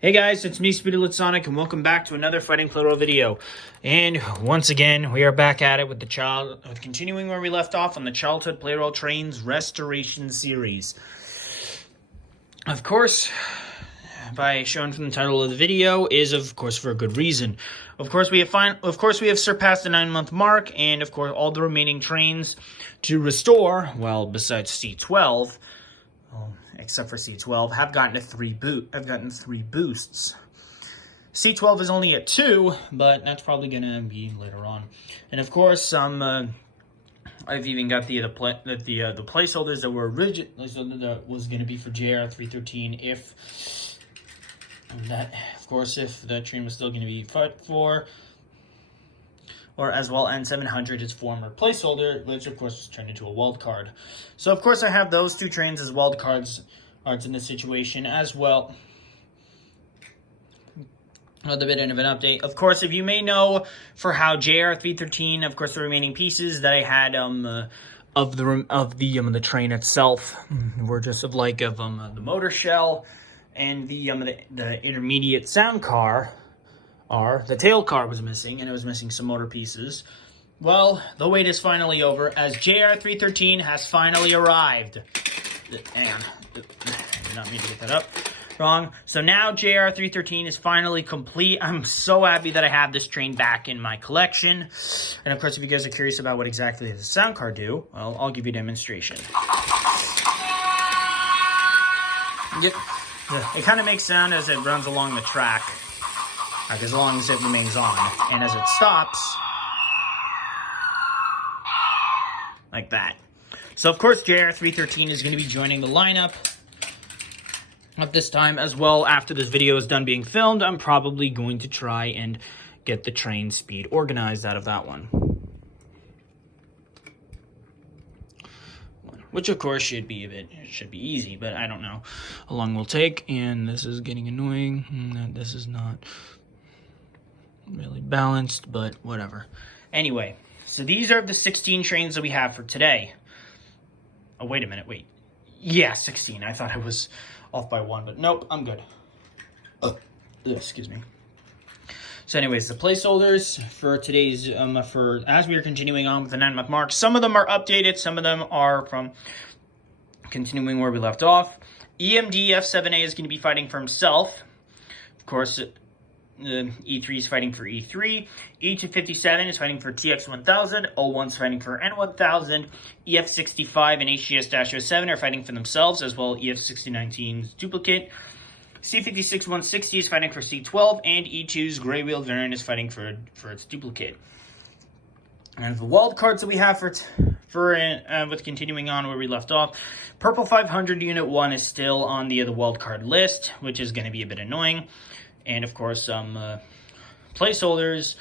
Hey guys, it's me, Childhood Sonic, and welcome back to another Fighting Plarail video. And once again, we are back at it with continuing where we left off on the Childhood Plarail Trains Restoration series. Of course, by showing from the title of the video, is of course for a good reason. Of course, we have surpassed the 9-month mark, and of course, all the remaining trains to restore, well, besides C12. Except for C12, have gotten three boosts. C12 is only at 2, but that's probably gonna be later on. And of course, I've even got the placeholders that were originally that was gonna be for Jr313 if that train was still gonna be fought for. Or as well, N700, its former placeholder, which of course was turned into a wild card. So of course I have those two trains as wild cards in this situation as well. Another bit of an update. Of course, if you may know, for how Jr313, of course, the remaining pieces that I had of the train itself were just the motor shell and the intermediate sound car. The tail car was missing, and it was missing some motor pieces. Well, the wait is finally over, as Jr313 has finally arrived. And I did not mean to get that up wrong. So now Jr313 is finally complete. I'm so happy that I have this train back in my collection. And of course, if you guys are curious about what exactly does the sound car do, well, I'll give you a demonstration. Yep. It kind of makes sound as it runs along the track. As long as it remains on, and as it stops, like that. So of course Jr313 is going to be joining the lineup at this time as well. After this video is done being filmed, I'm probably going to try and get the train speed organized out of that one. Which of course should be easy, but I don't know how long it will take, and this is getting annoying. This is not really balanced, but whatever. Anyway, so these are the 16 trains that we have for today. Oh, wait a minute, wait. Yeah, 16. I thought I was off by 1, but nope, I'm good. Excuse me. So anyways, the placeholders for today's, as we are continuing on with the 9-month mark, some of them are updated, some of them are from continuing where we left off. EMD F7A is going to be fighting for himself. Of course, E3 is fighting for E3, E257 is fighting for TX1000, O1 is fighting for N1000, EF65 and HGS-07 are fighting for themselves, as well as EF6019's duplicate. C56-160 is fighting for C12, and E2's Grey Wheel variant is fighting for its duplicate. And the wild cards that we have with continuing on where we left off, Purple 500 Unit 1 is still on the wild card list, which is going to be a bit annoying. And of course, some placeholders.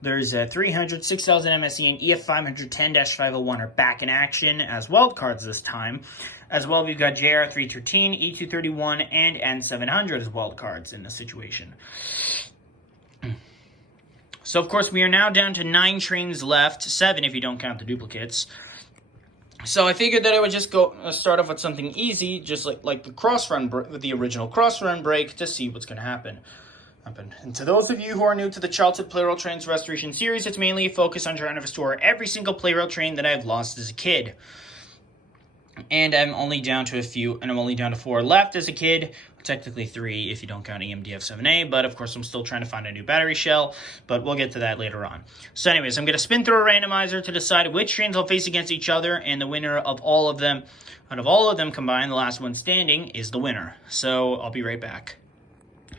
There's 300, 6000 MSE, and EF510-501 are back in action as wildcards this time. As well, we've got Jr313, E231, and N700 as wildcards in this situation. So, of course, we are now down to 9 trains left, 7 if you don't count the duplicates. So I figured that I would just start off with something easy, just like the original cross-run break, to see what's going to happen. And to those of you who are new to the Childhood Plarail Trains Restoration series, it's mainly a focus on trying to restore every single Plarail train that I've lost as a kid. And I'm only down to 4 left as a kid. Technically 3 if you don't count EMDF7A, but of course I'm still trying to find a new battery shell, but we'll get to that later on. So anyways, I'm going to spin through a randomizer to decide which trains I'll face against each other, and the winner of all of them, out of all of them combined, the last one standing is the winner. So I'll be right back.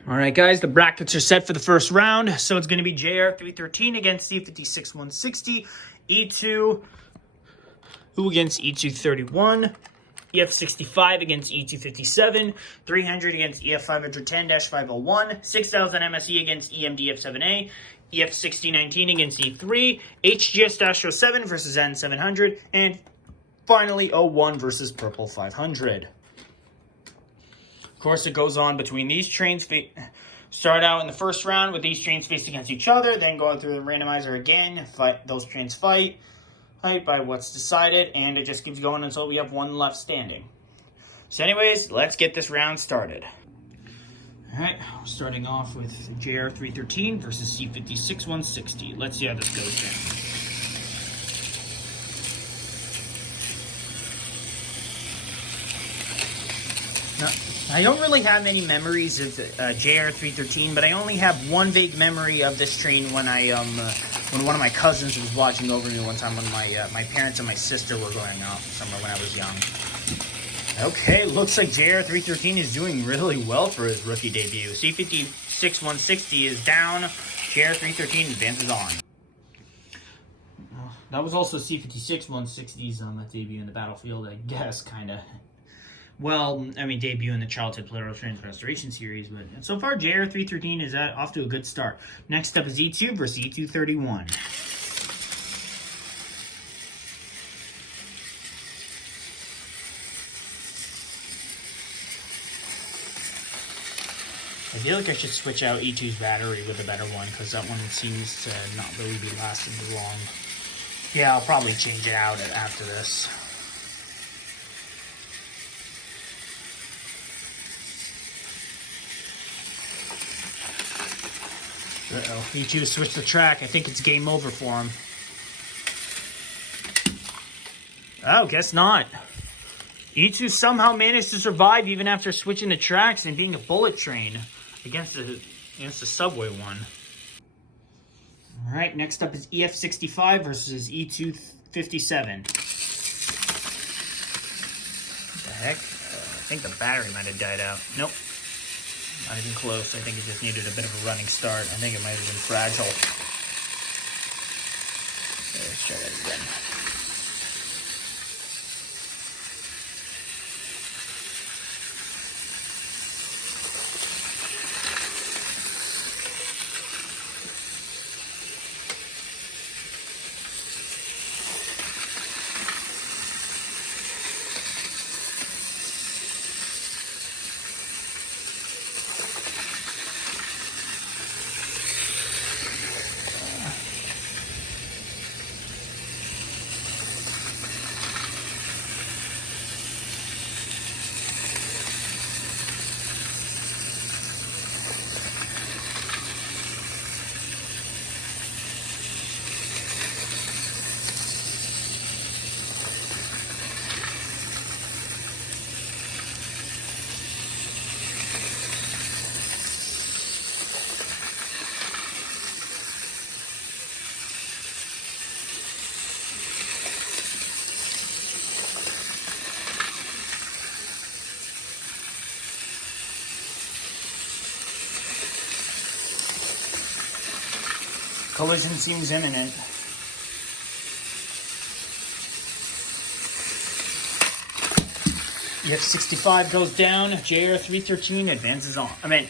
Alright guys, the brackets are set for the first round, so it's going to be Jr313 against C56-160, E2 against E231, EF65 against E257, 300 against EF510-501, 6000 MSE against EMDF7A, EF6019 against E3, HGS-07 versus N700, and finally O1 versus Purple 500. Of course, it goes on between these trains. Start out in the first round with these trains faced against each other, then going through the randomizer again, those trains fight by what's decided, and it just keeps going until we have one left standing. So anyways, let's get this round started. Alright, starting off with Jr313 versus C56-160. Let's see how this goes down. Now, I don't really have any memories of Jr313, but I only have one vague memory of this train when when one of my cousins was watching over me one time when my parents and my sister were going off somewhere when I was young. Okay, looks like Jr313 is doing really well for his rookie debut. C56-160 is down. Jr313 advances on. That was also C56-160's debut in the battlefield, I guess, kind of. Well, I mean, debut in the Childhood Plarail Trains Restoration series, but so far Jr313 is off to a good start. Next up is E2 versus E231. I feel like I should switch out E2's battery with a better one, because that one seems to not really be lasting as long. Yeah, I'll probably change it out after this. Uh-oh, E2 switched the track. I think it's game over for him. Oh, guess not. E2 somehow managed to survive even after switching the tracks and being a bullet train against the subway one. Alright, next up is EF65 versus E257. What the heck? I think the battery might have died out. Nope. Not even close. I think it just needed a bit of a running start. I think it might have been fragile. Let's try that again. Collision seems imminent. EF65 goes down. Jr313 advances on. I mean,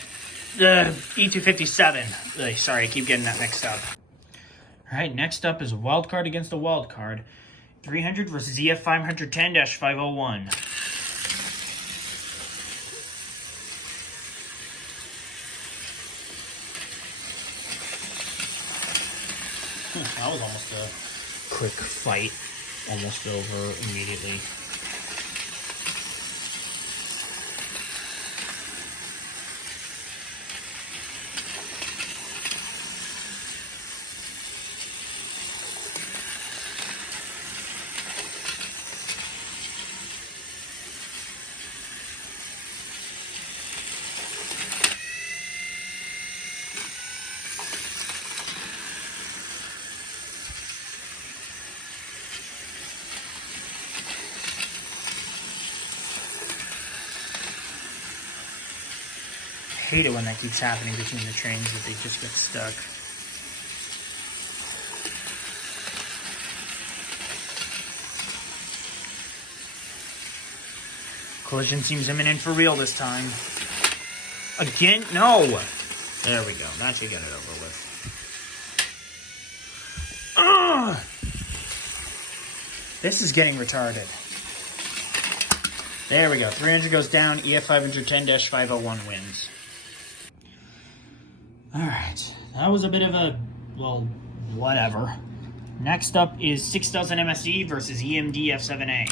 E257. Sorry, I keep getting that mixed up. Alright, next up is a wild card against a wild card. 300 versus EF510-501. That was almost a quick fight. Almost over immediately. I hate it when that keeps happening between the trains, that they just get stuck. Collision seems imminent for real this time. Again? No! There we go. That should get it over with. Ugh! This is getting retarded. There we go. 300 goes down. EF510-501 wins. Alright, that was a bit of a, well, whatever. Next up is 6000 MSE versus EMD F7A.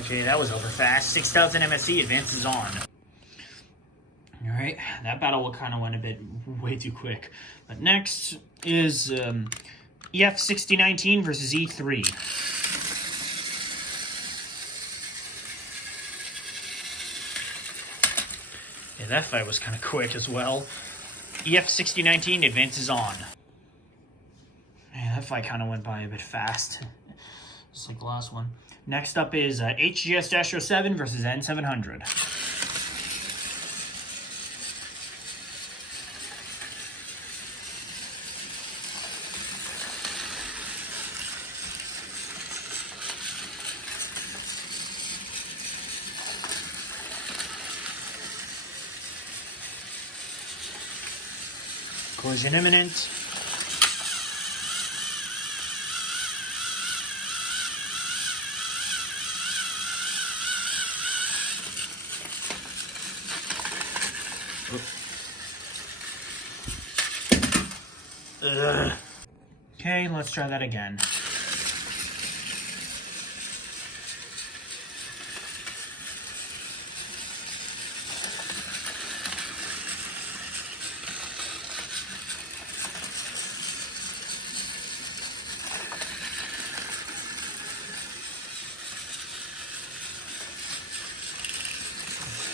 Okay, that was over fast. 6,000 MSE advances on. All right, that battle kind of went a bit way too quick. But next is EF6019 versus E3. Yeah, that fight was kind of quick as well. EF6019 advances on. Yeah, that fight kind of went by a bit fast. Just like the last one. Next up is HGS-07 versus N700. Collision imminent. Ugh. Okay, let's try that again.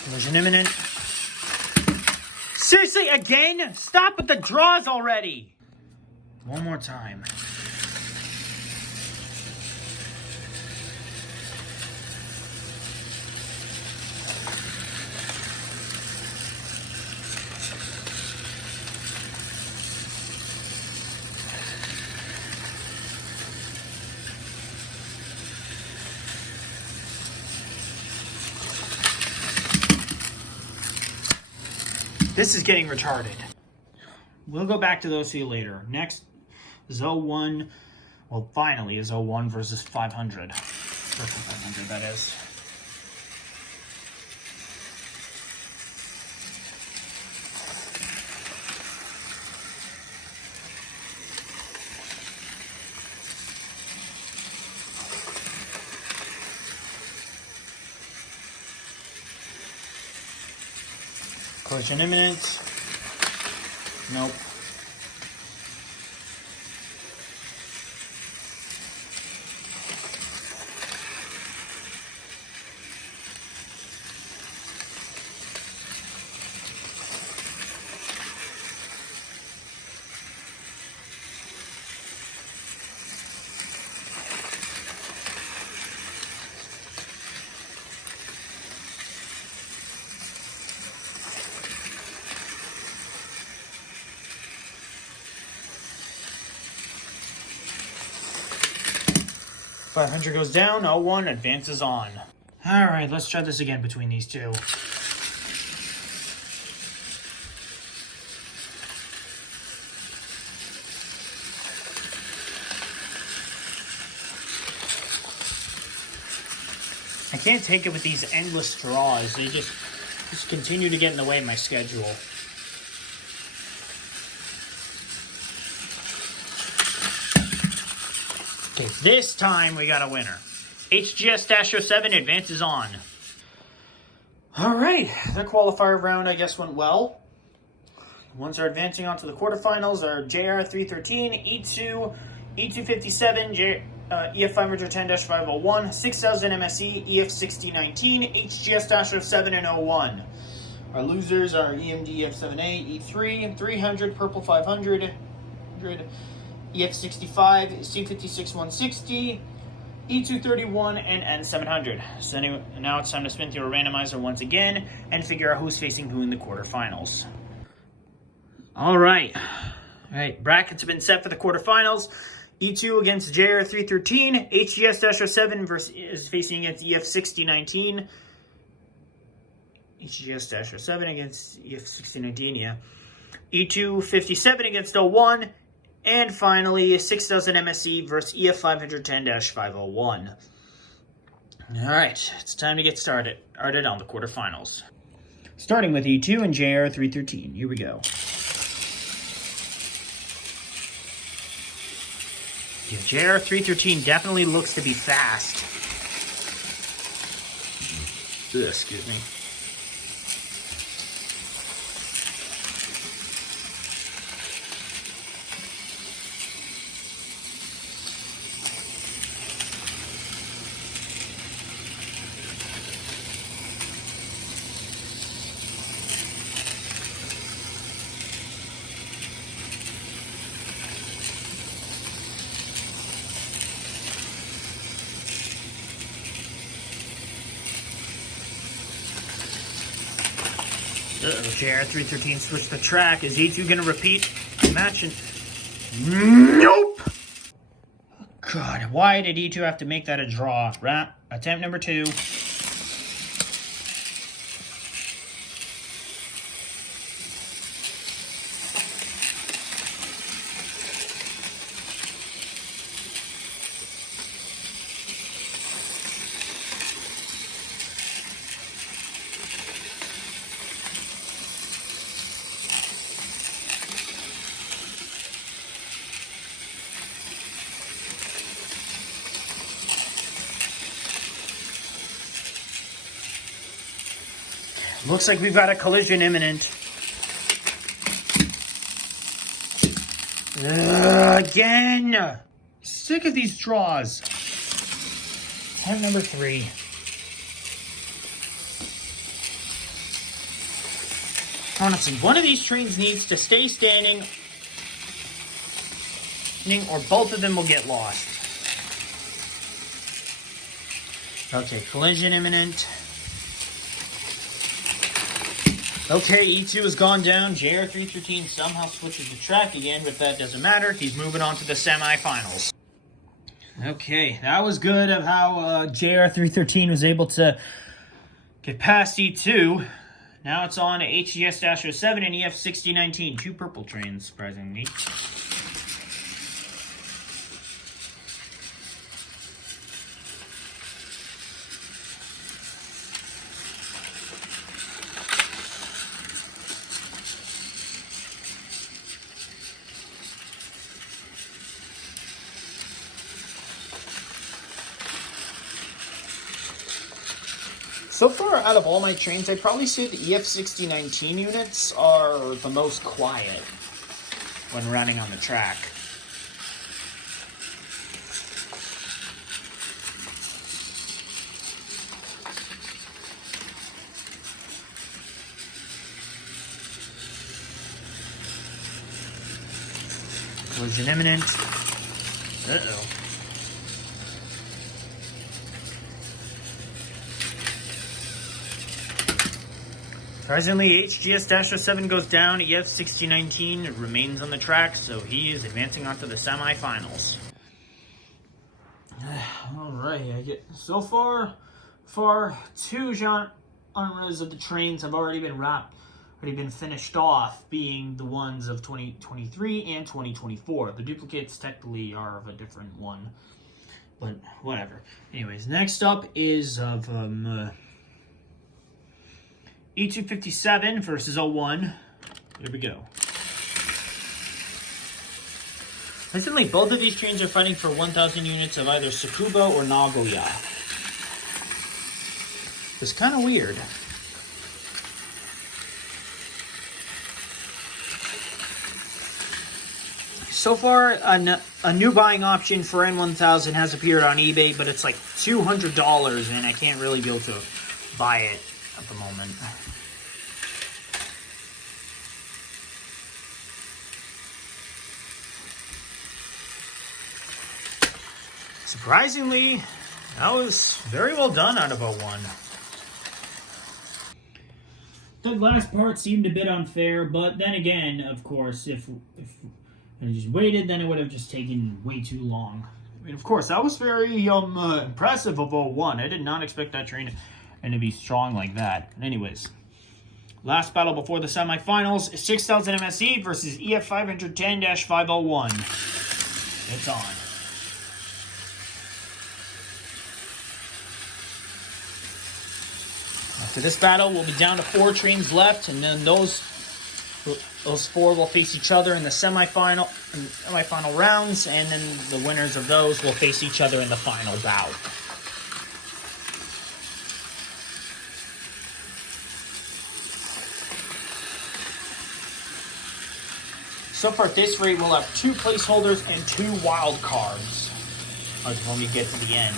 Collision imminent. Seriously, again? Stop with the draws already! One more time. This is getting retarded. We'll go back to those to you later. Next is 01. Well, finally is 01 versus 500. Versus 500, that is. Collision imminent. Nope. $500 goes down, 01 advances on. Alright, let's try this again between these two. I can't take it with these endless draws. They just continue to get in the way of my schedule. Okay, this time we got a winner. HGS-07 advances on. Alright, the qualifier round I guess went well. The ones that are advancing on to the quarterfinals are Jr313, E2, E257, EF510-501, 6000 MSE, EF6019, HGS-07, and 01. Our losers are EMD F78, E3, 300, Purple 500, EF65, C56-160, E231, and N700. So anyway, now it's time to spin through a randomizer once again and figure out who's facing who in the quarterfinals. All right, brackets have been set for the quarterfinals. E2 against Jr313, HGS-07 is facing against EF6019. HGS-07 against EF6019, yeah. E257 against 01. And finally, 6000 MSE versus EF510-501. Alright, it's time to get started on the quarterfinals. Starting with E2 and Jr313. Here we go. Yeah, Jr313 definitely looks to be fast. Excuse me. Jr313 switched the track. Is E2 going to repeat the match? Nope! God, why did E2 have to make that a draw? Attempt number 2. Looks like we've got a collision imminent. Again! Sick of these draws. Attempt number 3. Honestly, one of these trains needs to stay standing, or both of them will get lost. Okay, collision imminent. Okay, E2 has gone down. Jr313 somehow switches the track again, but that doesn't matter. He's moving on to the semifinals. Okay, that was good of how Jr313 was able to get past E2. Now it's on HGS-07 and EF6019. 2 purple trains, surprisingly. So far, out of all my trains, I'd probably say the EF6019 units are the most quiet when running on the track. Collision imminent. Uh-oh. Presently, HGS-07 goes down, EF6019 remains on the track, so he is advancing on to the semifinals. Alright, so far, 2 genres of the trains have already been finished off, being the ones of 2023 and 2024. The duplicates technically are of a different one, but whatever. Anyways, next up is of E257 versus 01. Here we go. Recently, both of these trains are fighting for 1,000 units of either Tsukuba or Nagoya. It's kind of weird. So far, a new buying option for N1000 has appeared on eBay, but it's like $200, and I can't really be able to buy it at the moment. Surprisingly, that was very well done out of 01. The last part seemed a bit unfair, but then again, of course, if I just waited, then it would have just taken way too long. I mean, of course, that was very impressive of 01. I did not expect that train to be strong like that. Anyways, last battle before the semifinals is 6000 MSE versus EF510-501. It's on. After this battle, we'll be down to 4 trains left, and then those 4 will face each other in the semifinal rounds, and then the winners of those will face each other in the final bout. So far at this rate, we'll have 2 placeholders and 2 wild cards when we get to the end.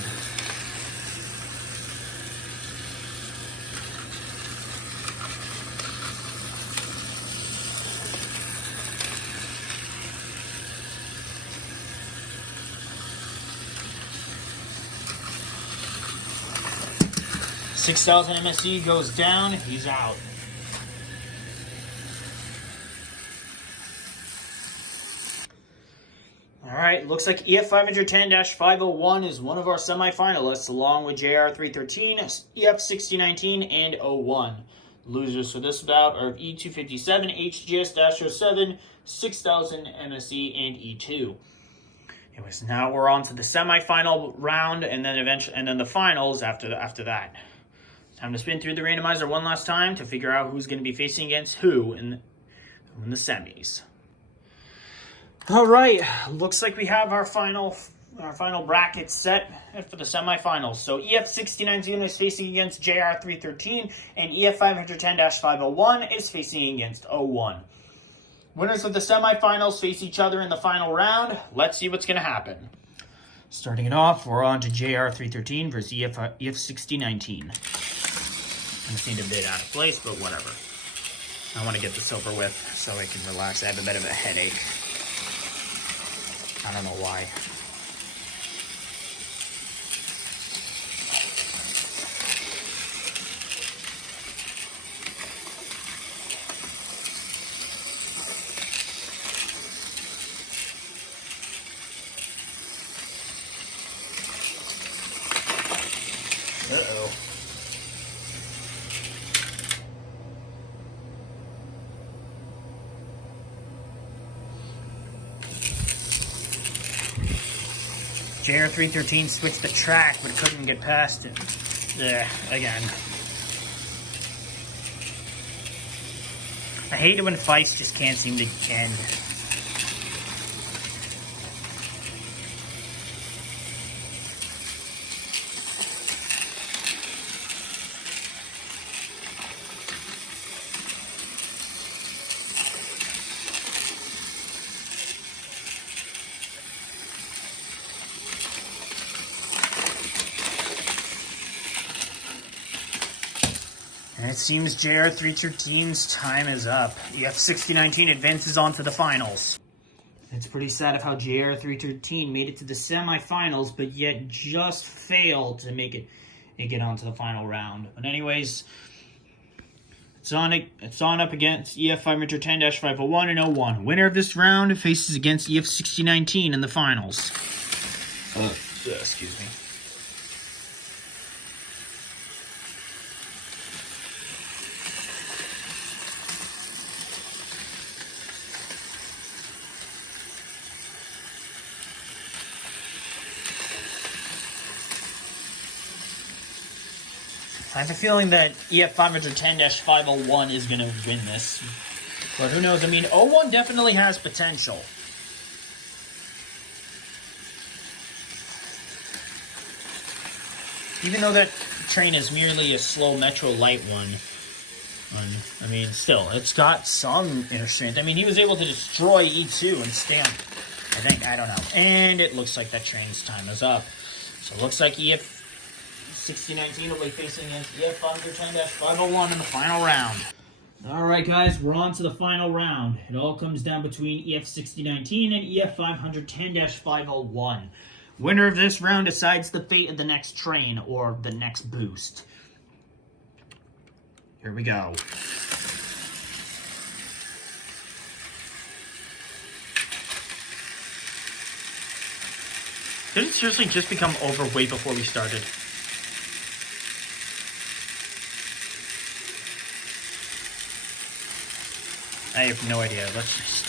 $6,000 MSE goes down, he's out. Alright, looks like EF510-501 is one of our semifinalists, along with Jr313, EF6019, and 01. Losers for this bout are E257, HGS-07, 6,000 MSE, and E2. Anyways, now we're on to the semifinal round, and then the finals after that. Time to spin through the randomizer one last time to figure out who's going to be facing against who in the semis. All right, looks like we have our final bracket set for the semifinals. So EF6019 is facing against Jr313, and EF510-501 is facing against 01. Winners of the semifinals face each other in the final round. Let's see what's going to happen. Starting it off, we're on to Jr313 versus EF6019. I just need a bit out of place, but whatever. I want to get this over with so I can relax. I have a bit of a headache. I don't know why. Uh-oh. Jr313 switched the track, but couldn't get past it. Again. I hate it when fights just can't seem to end. And it seems Jr313's time is up. EF6019 advances on to the finals. It's pretty sad of how Jr313 made it to the semifinals, but yet just failed to make it get onto the final round. But anyways, it's on up against EF510-501 and 01. Winner of this round faces against EF6019 in the finals. Excuse me. I have a feeling that EF510-501 is going to win this. But who knows? I mean, 01 definitely has potential. Even though that train is merely a slow Metro Light one. I mean, still, it's got some inner strength. I mean, he was able to destroy E2 and stay on, I think, I don't know. And it looks like that train's time is up. So it looks like EF6019 will be facing against EF510-501 in the final round. Alright guys, we're on to the final round. It all comes down between EF6019 and EF510-501. Winner of this round decides the fate of the next train, or the next boost. Here we go. Did it seriously just become overweight before we started? I have no idea. Let's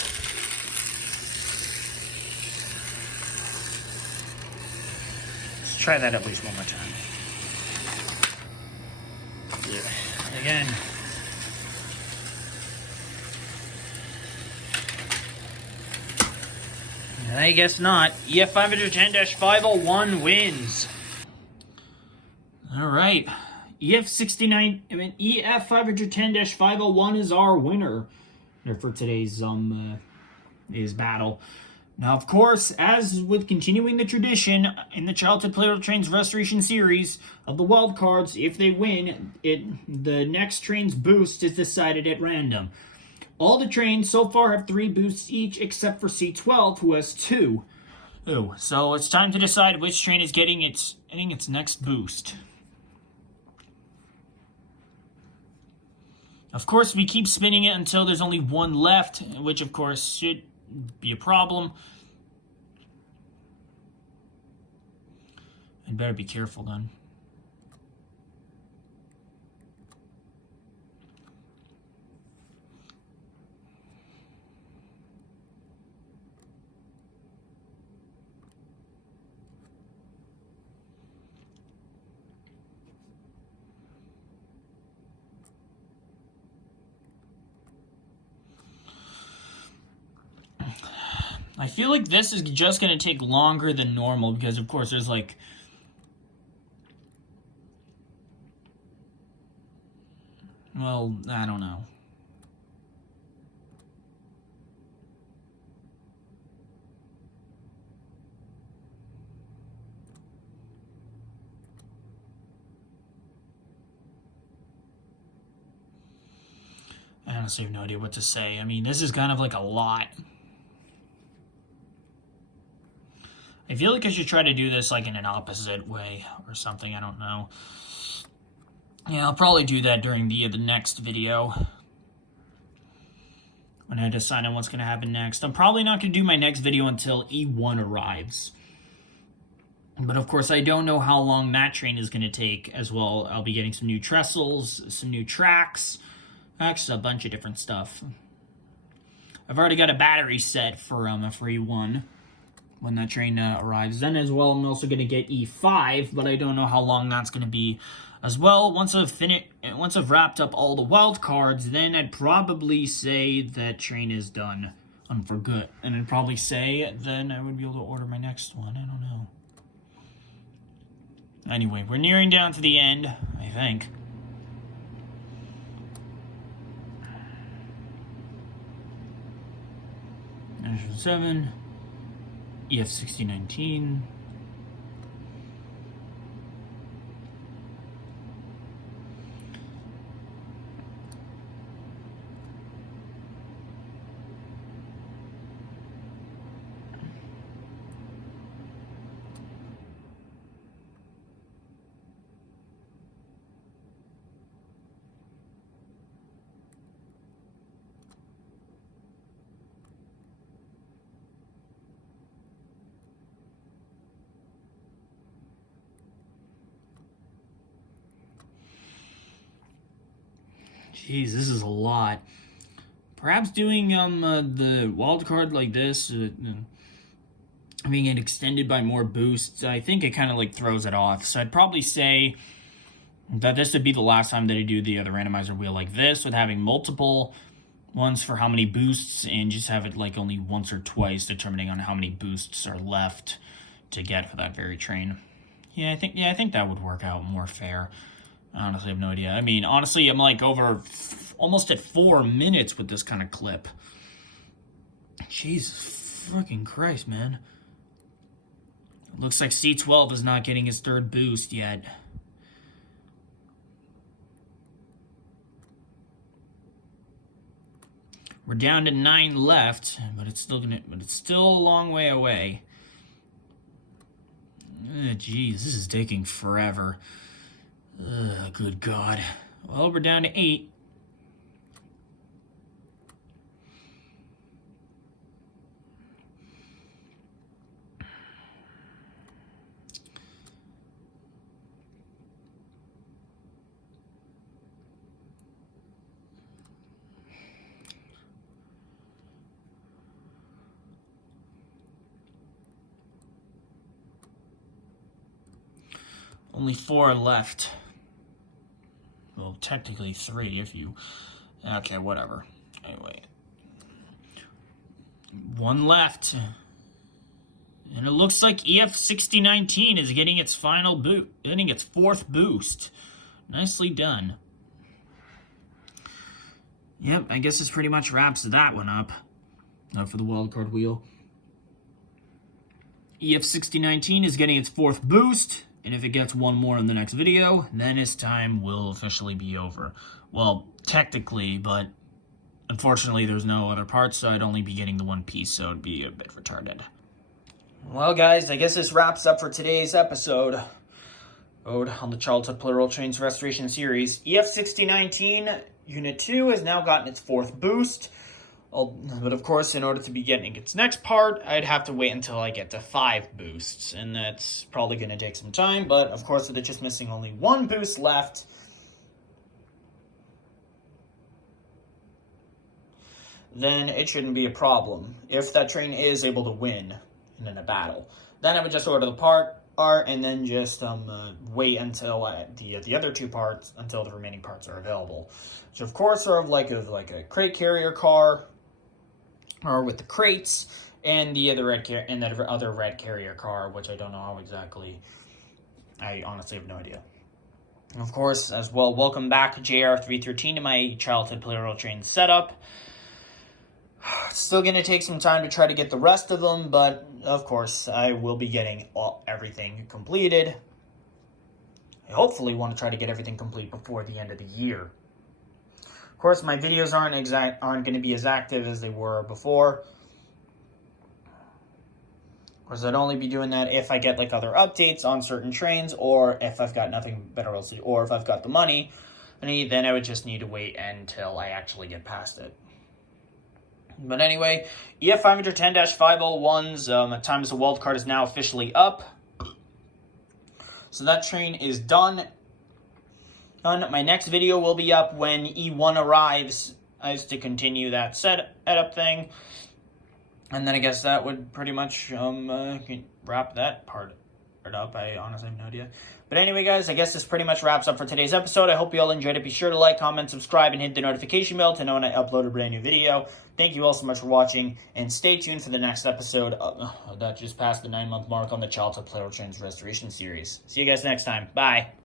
try that at least one more time. Yeah. Again. I guess not. EF510-501 wins. All right. EF510-501 is our winner for today's his battle. Now, of course, as with continuing the tradition in the Childhood Plarail Trains Restoration series of the wild cards, if they win, the next train's boost is decided at random. All the trains so far have 3 boosts each, except for C12, who has 2. Ooh, so it's time to decide which train is getting its next boost. Of course, we keep spinning it until there's only 1 left, which of course should be a problem. I'd better be careful then. I feel like this is just going to take longer than normal because, of course, there's like... Well, I don't know. I honestly have no idea what to say. I mean, this is kind of like a lot. I feel like I should try to do this like in an opposite way or something. I don't know. Yeah, I'll probably do that during the next video when I decide on what's going to happen next. I'm probably not going to do my next video until E1 arrives. But of course, I don't know how long that train is going to take as well. I'll be getting some new trestles, some new tracks, actually a bunch of different stuff. I've already got a battery set for E1. When that train arrives. Then as well, I'm also going to get E5, but I don't know how long that's going to be as well. Once I've wrapped up all the wild cards, then I'd probably say that train is done for good. And I'd probably say then I would be able to order my next one. I don't know. Anyway, we're nearing down to the end, I think. National 7. EF6019. Jeez, this is a lot. Perhaps doing the wild card like this, being it extended by more boosts, I think it kind of like throws it off. So I'd probably say that this would be the last time that I do the other randomizer wheel like this, with having multiple ones for how many boosts, and just have it like only once or twice, determining on how many boosts are left to get for that very train. Yeah, I think that would work out more fair. I honestly have no idea. I mean, honestly, I'm like over almost at 4 minutes with this kind of clip. Jesus fucking Christ, man. It looks like C12 is not getting his 3rd boost yet. We're down to 9 left, but it's still a long way away. Jeez, this is taking forever. Good God. Well, we're down to 8. Only 4 left. Well, technically 3 if you... Okay, whatever. Anyway. 1 left. And it looks like EF6019 is getting its final boot, getting its 4th boost. Nicely done. Yep, I guess this pretty much wraps that one up. for the wildcard wheel. EF6019 is getting its 4th boost, and if it gets one more in the next video, then its time will officially be over. Well, technically, but unfortunately there's no other parts, so I'd only be getting the one piece, so it'd be a bit retarded. Well, guys, I guess this wraps up for today's episode on the Childhood Plarail Trains Restoration series. EF6019 Unit 2 has now gotten its 4th boost. But of course, in order to be getting its next part, I'd have to wait until I get to 5 boosts, and that's probably going to take some time, but of course, with it just missing only 1 boost left, then it shouldn't be a problem. If that train is able to win in a battle, then I would just order the part, and then just wait until the other 2 parts, until the remaining parts are available. Which of course are like a crate carrier car, or with the crates, and the other red carrier car, which I don't know how exactly. I honestly have no idea. And of course, as well, welcome back Jr313 to my Childhood Plarail Trains setup. It's still going to take some time to try to get the rest of them, but of course, I will be getting everything completed. I hopefully want to try to get everything complete before the end of the year. Of course, my videos aren't going to be as active as they were before. Of course, I'd only be doing that if I get like other updates on certain trains, or if I've got nothing better else to do, or if I've got the money, then I would just need to wait until I actually get past it. But anyway, EF510-501's time as a wildcard is now officially up. So that train is done. My next video will be up when E1 arrives, as to continue that setup thing. And then I guess that would pretty much wrap that part up. I honestly have no idea. But anyway, guys, I guess this pretty much wraps up for today's episode. I hope you all enjoyed it. Be sure to like, comment, subscribe, and hit the notification bell to know when I upload a brand new video. Thank you all so much for watching, and stay tuned for the next episode that just passed the 9-month mark on the Childhood Plarail Trains Restoration series. See you guys next time. Bye.